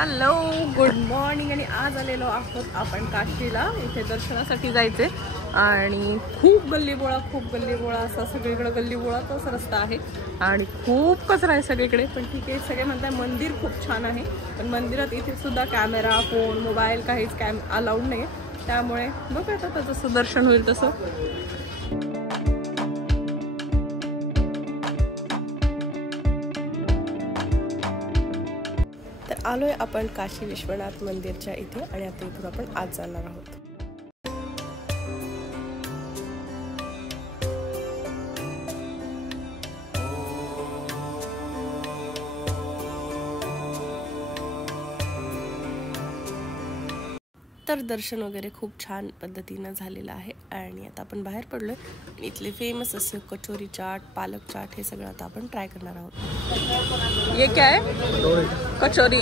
Hello good morning. आणि आज आलेलो आहोत आपण काशीला, इथे दर्शनासाठी जायचे आणि खूप गल्लीबोळा असा सगळीकडे गल्लीबोळाचाच रस्ता आहे आणि खूप कचरा आहे सगळीकडे। पण ठीक आहे, सगळे म्हणतात मंदिर खूप छान आहे, पण मंदिरात इथे सुद्धा कॅमेरा फोन मोबाईल काहीच अलाउड नाही, त्यामुळे बघा आता जसं दर्शन होईल तसं। तर आलोय आपण काशी विश्वनाथ मंदिरच्या इथे आणि आता इथून आपण आज जाणार आहोत। तर दर्शन वगैरे खूप छान पद्धतीनं झालेलं आहे आणि आता आपण बाहेर पडलोय आणि इथले फेमस असे कचोरी चाट पालक चाट हे सगळं आता आपण ट्राय करणार आहोत। ये क्या है? कचोरी।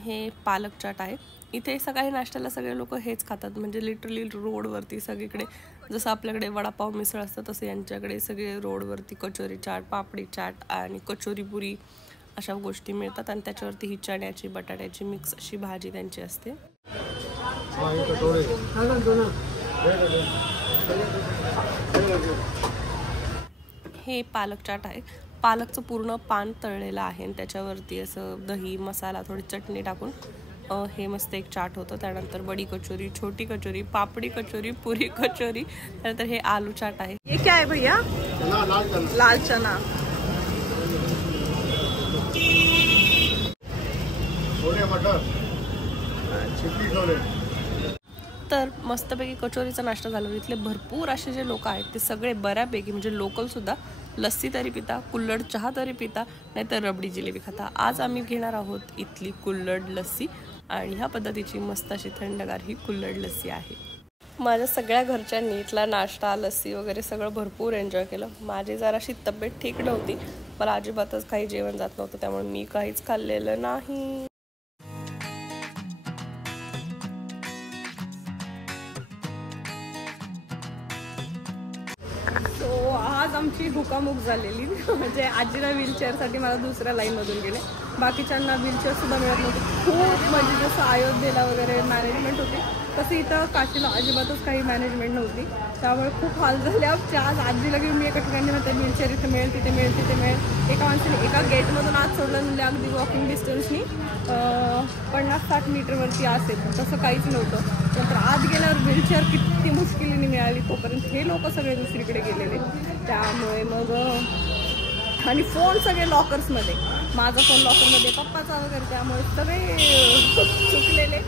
हे पालक चाट आहे। इथे सकाळी नाश्त्याला सगळे लोक हेच खातात, म्हणजे लिटरली रोडवरती सगळीकडे जसं आपल्याकडे वडापाव मिसळ असतं तसं यांच्याकडे सगळे रोडवरती कचोरी चाट पापडी चाट आणि कचोरी पुरी अशा गोष्टी मिळतात आणि त्याच्यावरती ही चण्याची बटाट्याची मिक्स अशी भाजी त्यांची असते। हे पालक चाट आहे। पालकचं पूर्ण पान तळलेलं आहे आणि त्याच्यावरती असं दही मसाला थोडी चटणी टाकून हे मस्त एक चाट होतं। त्यानंतर बडी कचोरी छोटी कचोरी पापडी कचोरी पुरी कचोरी, त्यानंतर हे आलू चाट आहे। ये क्या है भैया? लाल चना। तर मस्तपैकी कचोरीचा नाश्ता झाला। इथले भरपूर असे जे लोक आहेत ते सगळे बऱ्यापैकी म्हणजे लोकल सुद्धा लस्सी तरी पिता, कुल्हड चहा तरी पिता, नाहीतर रबडी जिलेबी खाता। आज आम्ही घेणार आहोत इथली कुल्हड लस्सी आणि ह्या पद्धतीची मस्त अशी थंडगार ही कुल्हड लस्सी आहे। माझ्या सगळ्या घरच्यांनी इथला नाश्ता लस्सी वगैरे सगळं भरपूर एन्जॉय केलं। माझी जराशी तब्येत ठीक नव्हती, मला अजिबातच काही जेवण जात नव्हतं, त्यामुळे मी काहीच खाल्लेलं नाही। आज आमची हुकामुक झालेली, म्हणजे आजीला व्हीलचेअरसाठी मला दुसऱ्या लाईनमधून गेले, बाकीच्यांना व्हीलचेअर सुद्धा मिळत नव्हती। खूप म्हणजे जसं अयोध्येला वगैरे मॅनेजमेंट होती तसं इथं काशीला अजिबातच काही मॅनेजमेंट नव्हती, त्यामुळे खूप हाल झाले आमचे। आज आजीला घेऊन मी एका ठिकाणी म्हणते व्हीलचेअर इथे मिळेल तिथे मिळेल तिथे मिळेल, एका माणसाने एका गेटमधून आज सोडलं म्हणजे अगदी वॉकिंग डिस्टन्सनी 50-60 मीटरवरती असेल, तसं काहीच नव्हतं। नंतर आत गेल्यावर व्हीलचेअर किती मुश्किलीने मिळाली, तोपर्यंत हे लोक सगळे दुसरीकडे गेलेले, त्यामुळे मग आणि फोन सगळे लॉकर्समध्ये, माझा फोन लॉकरमध्ये पप्पाचा वगैरे, त्यामुळे सगळे चुकलेले।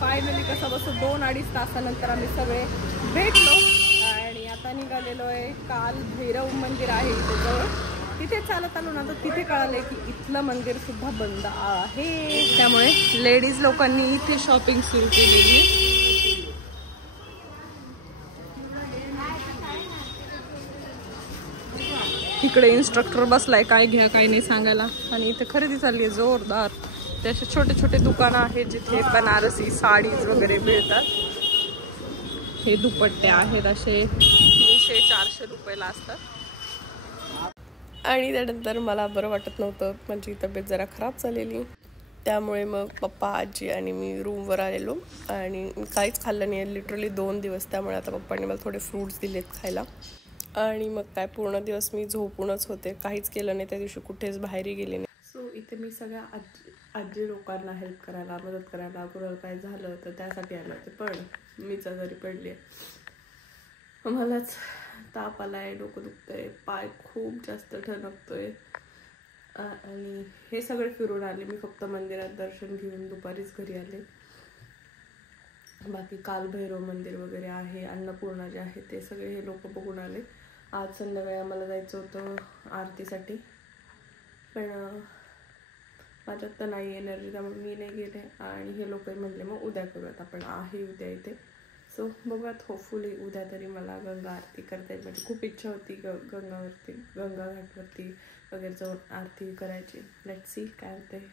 फायनली कसं बसं 2-2.5 तासानंतर आम्ही सगळे भेटलो आणि आता निघालेलो आहे। काल भैरव मंदिर आहे इथे जवळ, तिथे चालत आलो ना, तर तिथे कळालंय की इथलं मंदिर सुद्धा बंद आहे, त्यामुळे लेडीज लोकांनी इथे शॉपिंग सुरू केलेली। इकडे इन्स्ट्रक्टर बसलाय काय घ्या काय नाही सांगायला आणि इथे खरेदी चालली आहे जोरदार। ते असे छोटे छोटे दुकानं आहेत जिथे बनारसी साडीज वगैरे मिळतात। हे दुपट्टे आहेत असे 300-400 रुपयाला असतात। आणि त्यानंतर मला बरं वाटत नव्हतं, माझी तब्येत जरा खराब झालेली, त्यामुळे मग पप्पा आजी आणि मी रूमवर आलेलो आणि काहीच खाल्लं नाही लिटरली 2 दिवस। त्यामुळे आता पप्पांनी मला थोडे फ्रूट्स दिलेत खायला आणि मग काय पूर्ण दिवस मी झोपूनच होते, काहीच केलं नाही त्या दिवशी, कुठेच बाहेरही गेले नाही। सो इथे मी सगळ्या आजी लोकांना हेल्प करायला मदत करायला, कुणाला काय झालं तर त्यासाठी आले होते, पण मीच आजारी पडले। मलाच ताप आलाय, डोकं दुखतंय, पाय खूप जास्त ठणकतोय आणि हे सगळे फिरून आले मी, फक्त मंदिरात दर्शन घेऊन दुपारीच घरी आले। बाकी काल भैरव मंदिर वगैरे आहे, अन्नपूर्णा जे आहे ते सगळे हे लोक बघून आले। आज संध्याकाळी आम्हाला जायचं होतं आरतीसाठी, पण माझ्यात तर नाही एनर्जी, त्यामुळे मी नाही गेले आणि हे लोक म्हणले मग उद्या करूयात, आपण आहे उद्या इथे। सो बघूयात, होपफुली उद्या तरी मला गंगा आरती करता येईल। माझी खूप इच्छा होती गंगा घाटवरती वगैरे जाऊन आरती करायची। लेट्स सी काय होते।